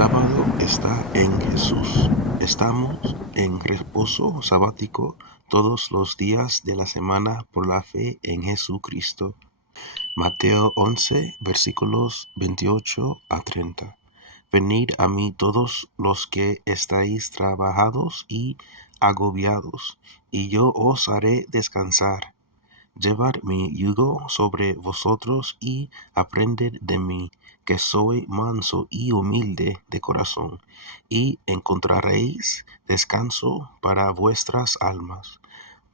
sábado está en Jesús. Estamos en reposo sabático todos los días de la semana por la fe en Jesucristo. Mateo 11, versículos 28 a 30. Venid a mí todos los que estáis trabajados y agobiados, y yo os haré descansar. Llevad mi yugo sobre vosotros y aprended de mí, que soy manso y humilde de corazón, y encontraréis descanso para vuestras almas,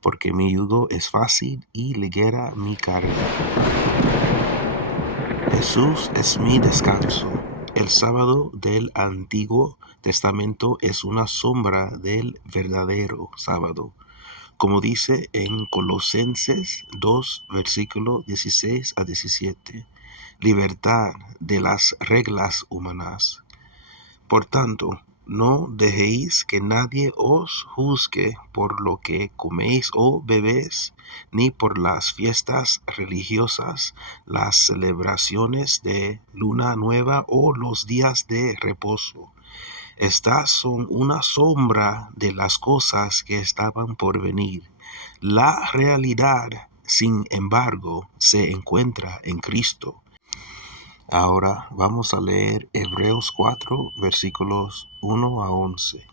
porque mi yugo es fácil y ligera mi carga. Jesús es mi descanso. El sábado del Antiguo Testamento es una sombra del verdadero sábado. Como dice en Colosenses 2, versículo 16 a 17, libertad de las reglas humanas. Por tanto, no dejéis que nadie os juzgue por lo que coméis o bebéis, ni por las fiestas religiosas, las celebraciones de luna nueva o los días de reposo. Estas son una sombra de las cosas que estaban por venir. La realidad, sin embargo, se encuentra en Cristo. Ahora vamos a leer Hebreos 4, versículos 1 a 11.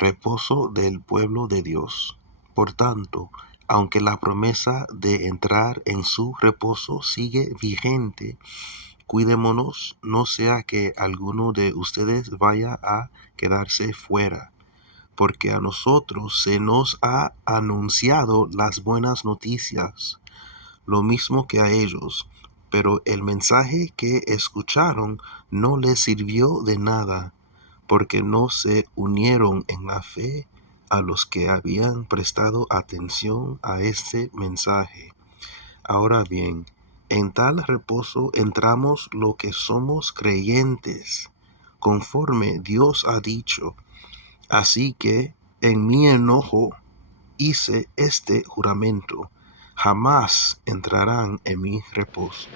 Reposo del pueblo de Dios. Por tanto, aunque la promesa de entrar en su reposo sigue vigente, cuidémonos, no sea que alguno de ustedes vaya a quedarse fuera, porque a nosotros se nos ha anunciado las buenas noticias, lo mismo que a ellos, pero el mensaje que escucharon no les sirvió de nada, porque no se unieron en la fe a los que habían prestado atención a este mensaje. Ahora bien, en tal reposo entramos lo que somos creyentes, conforme Dios ha dicho. Así que en mi enojo hice este juramento: jamás entrarán en mi reposo.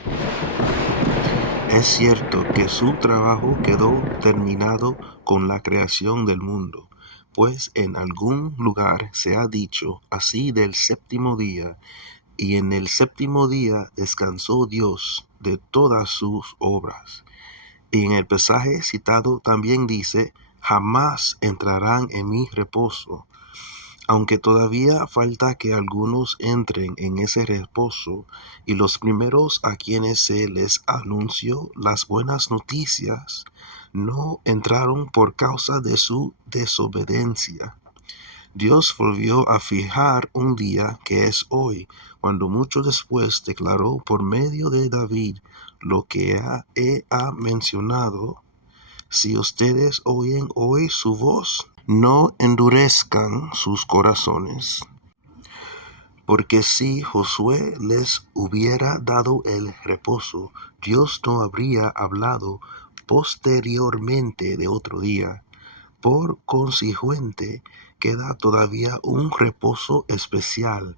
Es cierto que su trabajo quedó terminado con la creación del mundo, pues en algún lugar se ha dicho así del séptimo día. Y en el séptimo día descansó Dios de todas sus obras. Y en el pasaje citado también dice: jamás entrarán en mi reposo. Aunque todavía falta que algunos entren en ese reposo, y los primeros a quienes se les anunció las buenas noticias no entraron por causa de su desobediencia. Dios volvió a fijar un día, que es hoy, cuando mucho después declaró por medio de David lo que ha mencionado: si ustedes oyen hoy su voz, no endurezcan sus corazones. Porque si Josué les hubiera dado el reposo, Dios no habría hablado posteriormente de otro día. Por consiguiente, queda todavía un reposo especial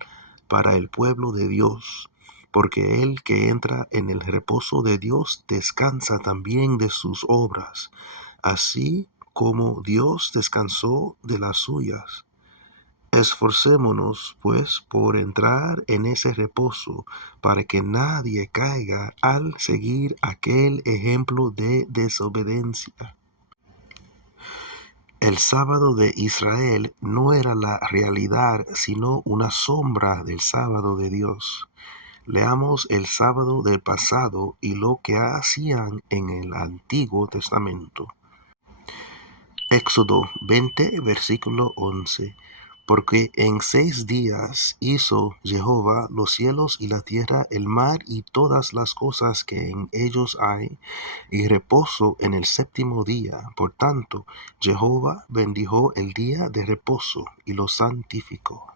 para el pueblo de Dios, porque el que entra en el reposo de Dios descansa también de sus obras, así como Dios descansó de las suyas. Esforcémonos, pues, por entrar en ese reposo, para que nadie caiga al seguir aquel ejemplo de desobediencia. El sábado de Israel no era la realidad, sino una sombra del sábado de Dios. Leamos el sábado del pasado y lo que hacían en el Antiguo Testamento. Éxodo 20, versículo 11. Porque en 6 días hizo Jehová los cielos y la tierra, el mar y todas las cosas que en ellos hay, y reposo en el séptimo día. Por tanto, Jehová bendijo el día de reposo y lo santificó.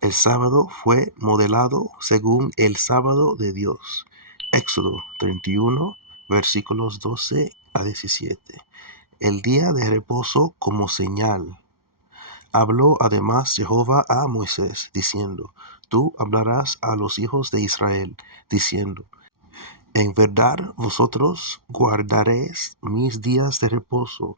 El sábado fue modelado según el sábado de Dios. Éxodo 31, versículos 12 a 17. El día de reposo como señal. Habló además Jehová a Moisés, diciendo: Tú hablarás a los hijos de Israel, diciendo: En verdad vosotros guardaréis mis días de reposo,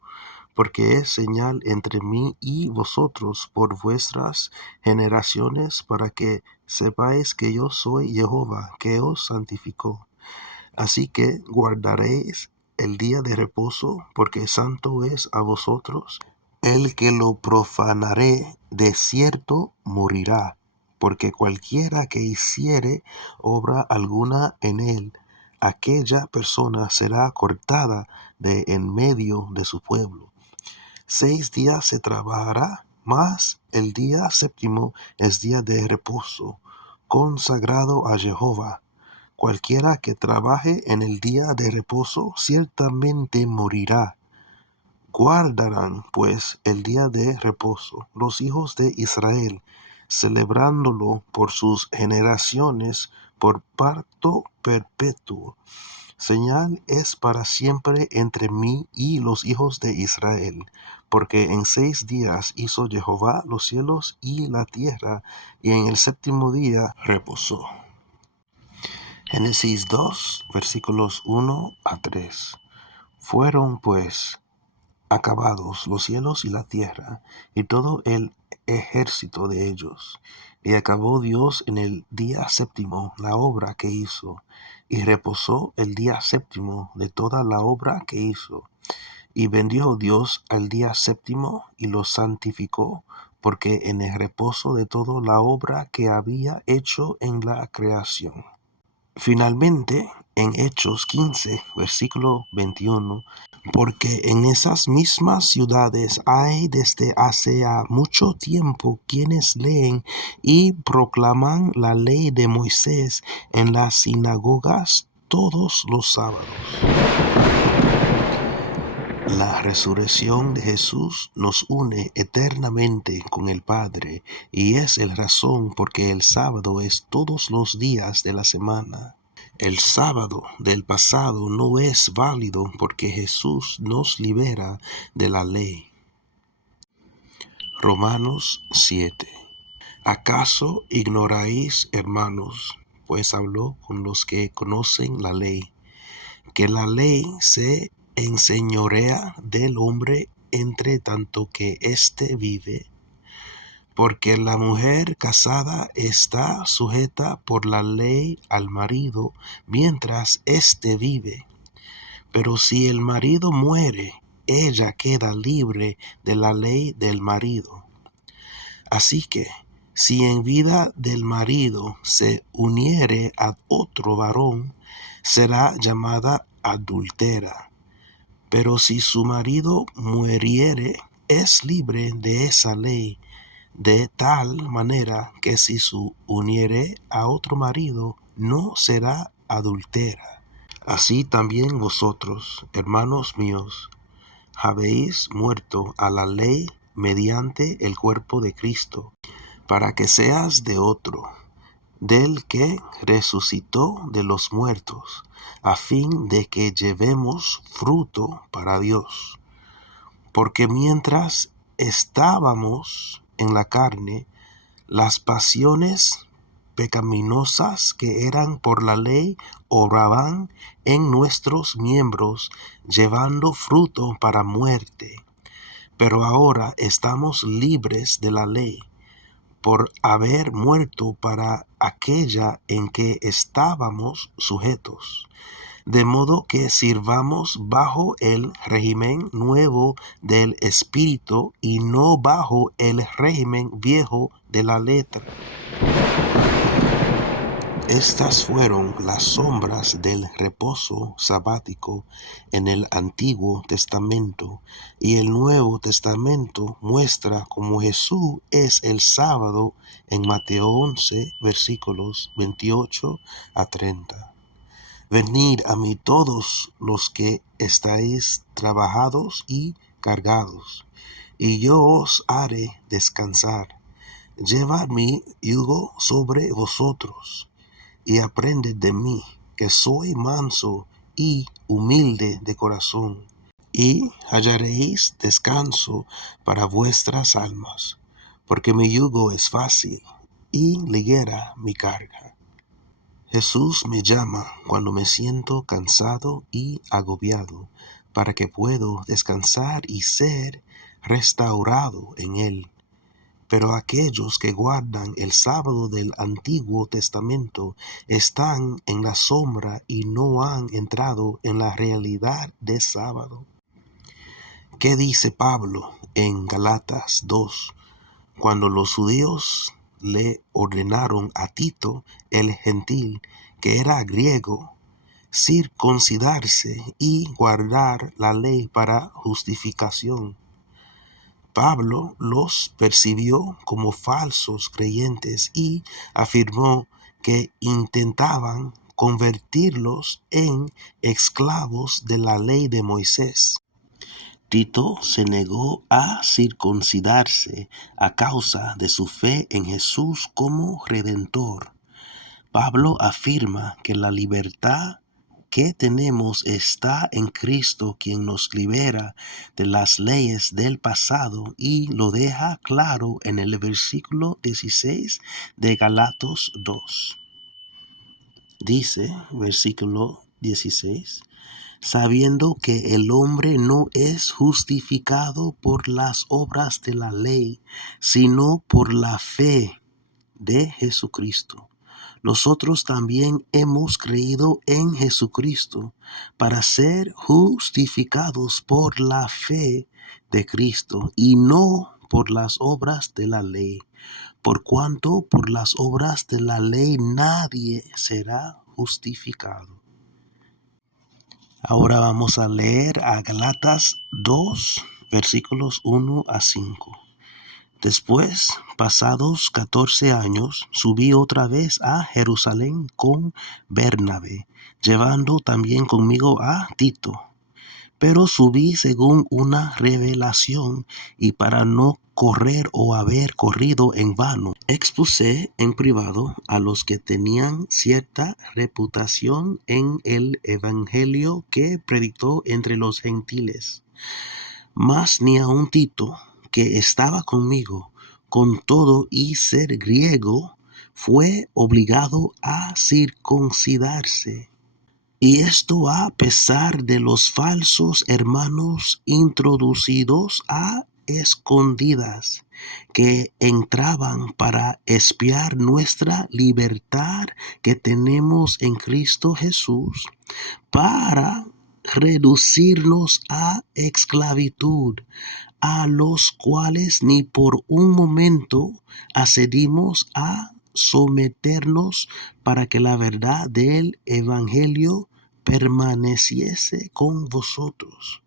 porque es señal entre mí y vosotros por vuestras generaciones, para que sepáis que yo soy Jehová, que os santificó. Así que guardaréis el día de reposo, porque santo es a vosotros. El que lo profanare, de cierto morirá, porque cualquiera que hiciere obra alguna en él, aquella persona será cortada de en medio de su pueblo. 6 días se trabajará, mas el día séptimo es día de reposo, consagrado a Jehová. Cualquiera que trabaje en el día de reposo ciertamente morirá. Guardarán, pues, el día de reposo los hijos de Israel, celebrándolo por sus generaciones, por pacto perpetuo. Señal es para siempre entre mí y los hijos de Israel, porque en 6 días hizo Jehová los cielos y la tierra, y en el séptimo día reposó. Génesis 2, versículos 1-3. Fueron, pues, acabados los cielos y la tierra, y todo el ejército de ellos. Y acabó Dios en el día séptimo la obra que hizo, y reposó el día séptimo de toda la obra que hizo. Y bendijo Dios al día séptimo y lo santificó, porque en el reposo de toda la obra que había hecho en la creación. Finalmente, en Hechos 15, versículo 21, porque en esas mismas ciudades hay desde hace mucho tiempo quienes leen y proclaman la ley de Moisés en las sinagogas todos los sábados. La resurrección de Jesús nos une eternamente con el Padre, y es la razón por que el sábado es todos los días de la semana. El sábado del pasado no es válido porque Jesús nos libera de la ley. Romanos 7. ¿Acaso ignoráis, hermanos, pues habló con los que conocen la ley, que la ley se enseñorea del hombre entre tanto que éste vive? Porque la mujer casada está sujeta por la ley al marido mientras éste vive. Pero si el marido muere, ella queda libre de la ley del marido. Así que, si en vida del marido se uniere a otro varón, será llamada adúltera. Pero si su marido muriere, es libre de esa ley, de tal manera que si se uniere a otro marido, no será adúltera. Así también vosotros, hermanos míos, habéis muerto a la ley mediante el cuerpo de Cristo, para que seas de otro, del que resucitó de los muertos, a fin de que llevemos fruto para Dios. Porque mientras estábamos en la carne, las pasiones pecaminosas que eran por la ley obraban en nuestros miembros, llevando fruto para muerte. Pero ahora estamos libres de la ley, por haber muerto para aquella en que estábamos sujetos, de modo que sirvamos bajo el régimen nuevo del Espíritu y no bajo el régimen viejo de la letra. Estas fueron las sombras del reposo sabático en el Antiguo Testamento, y el Nuevo Testamento muestra cómo Jesús es el sábado en Mateo 11, versículos 28-30. Venid a mí todos los que estáis trabajados y cargados, y yo os haré descansar. Llevad mi yugo sobre vosotros, y aprended de mí, que soy manso y humilde de corazón, y hallaréis descanso para vuestras almas, porque mi yugo es fácil y ligera mi carga. Jesús me llama cuando me siento cansado y agobiado, para que puedo descansar y ser restaurado en Él. Pero aquellos que guardan el sábado del Antiguo Testamento están en la sombra y no han entrado en la realidad del sábado. ¿Qué dice Pablo en Galatas 2? Cuando los judíos le ordenaron a Tito, el gentil, que era griego, circuncidarse y guardar la ley para justificación. Pablo los percibió como falsos creyentes y afirmó que intentaban convertirlos en esclavos de la ley de Moisés. Tito se negó a circuncidarse a causa de su fe en Jesús como Redentor. Pablo afirma que la libertad que tenemos está en Cristo, quien nos libera de las leyes del pasado, y lo deja claro en el versículo 16 de Galatas 2. Dice, versículo 16, sabiendo que el hombre no es justificado por las obras de la ley, sino por la fe de Jesucristo. Nosotros también hemos creído en Jesucristo para ser justificados por la fe de Cristo y no por las obras de la ley, por cuanto por las obras de la ley nadie será justificado. Ahora vamos a leer a Galatas 2, versículos 1 a 5. Después, pasados 14 años, subí otra vez a Jerusalén con Bernabé, llevando también conmigo a Tito. Pero subí según una revelación, y para no correr o haber corrido en vano, expuse en privado a los que tenían cierta reputación en el evangelio que predicó entre los gentiles. Mas ni aun Tito, que estaba conmigo, con todo y ser griego, fue obligado a circuncidarse. Y esto a pesar de los falsos hermanos introducidos a escondidas, que entraban para espiar nuestra libertad que tenemos en Cristo Jesús, para reducirnos a esclavitud, a los cuales ni por un momento accedimos a someternos para que la verdad del Evangelio permaneciese con vosotros.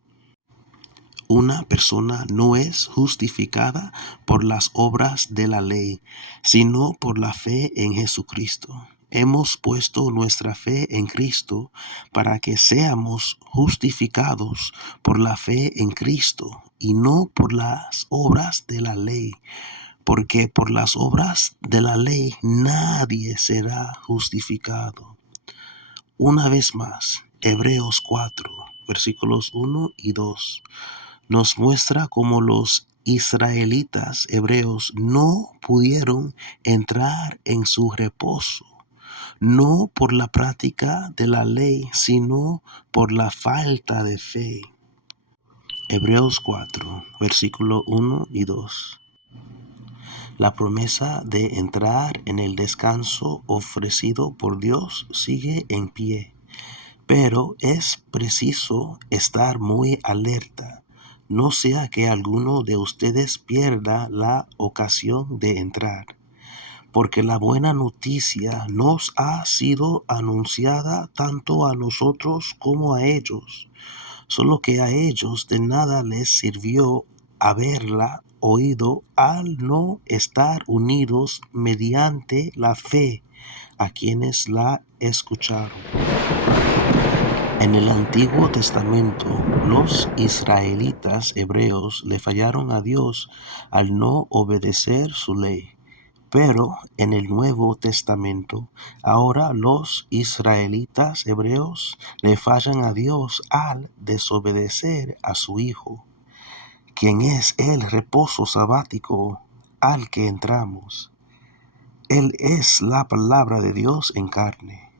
Una persona no es justificada por las obras de la ley, sino por la fe en Jesucristo. Hemos puesto nuestra fe en Cristo para que seamos justificados por la fe en Cristo y no por las obras de la ley, porque por las obras de la ley nadie será justificado. Una vez más, Hebreos 4, versículos 1 y 2. Nos muestra cómo los israelitas hebreos no pudieron entrar en su reposo, no por la práctica de la ley, sino por la falta de fe. Hebreos 4, versículo 1 y 2. La promesa de entrar en el descanso ofrecido por Dios sigue en pie, pero es preciso estar muy alerta, no sea que alguno de ustedes pierda la ocasión de entrar, porque la buena noticia nos ha sido anunciada tanto a nosotros como a ellos, solo que a ellos de nada les sirvió haberla oído al no estar unidos mediante la fe a quienes la escucharon. En el Antiguo Testamento, los israelitas hebreos le fallaron a Dios al no obedecer su ley. Pero en el Nuevo Testamento, ahora los israelitas hebreos le fallan a Dios al desobedecer a su Hijo, quien es el reposo sabático al que entramos. Él es la palabra de Dios en carne.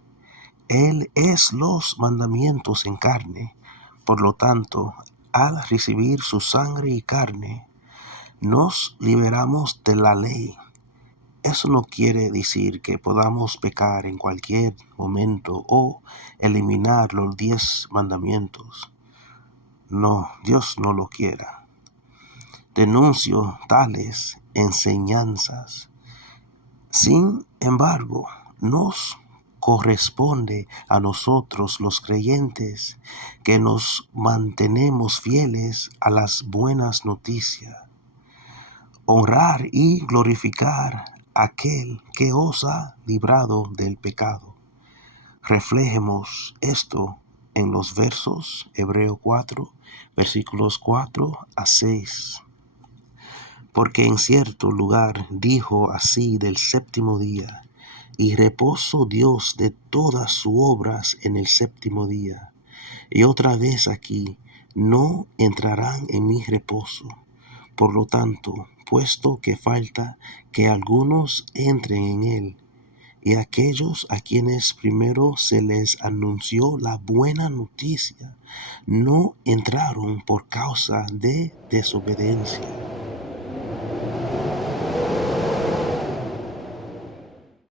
Él es los mandamientos en carne. Por lo tanto, al recibir su sangre y carne, nos liberamos de la ley. Eso no quiere decir que podamos pecar en cualquier momento o eliminar los 10 mandamientos. No, Dios no lo quiera. Denuncio tales enseñanzas. Sin embargo, nos corresponde a nosotros los creyentes que nos mantenemos fieles a las buenas noticias, honrar y glorificar a aquel que os ha librado del pecado. Reflejemos esto en los versos Hebreo 4, versículos 4 a 6. Porque en cierto lugar dijo así del séptimo día, y reposó Dios de todas sus obras en el séptimo día. Y otra vez aquí, no entrarán en mi reposo. Por lo tanto, puesto que falta que algunos entren en él, y aquellos a quienes primero se les anunció la buena noticia, no entraron por causa de desobediencia.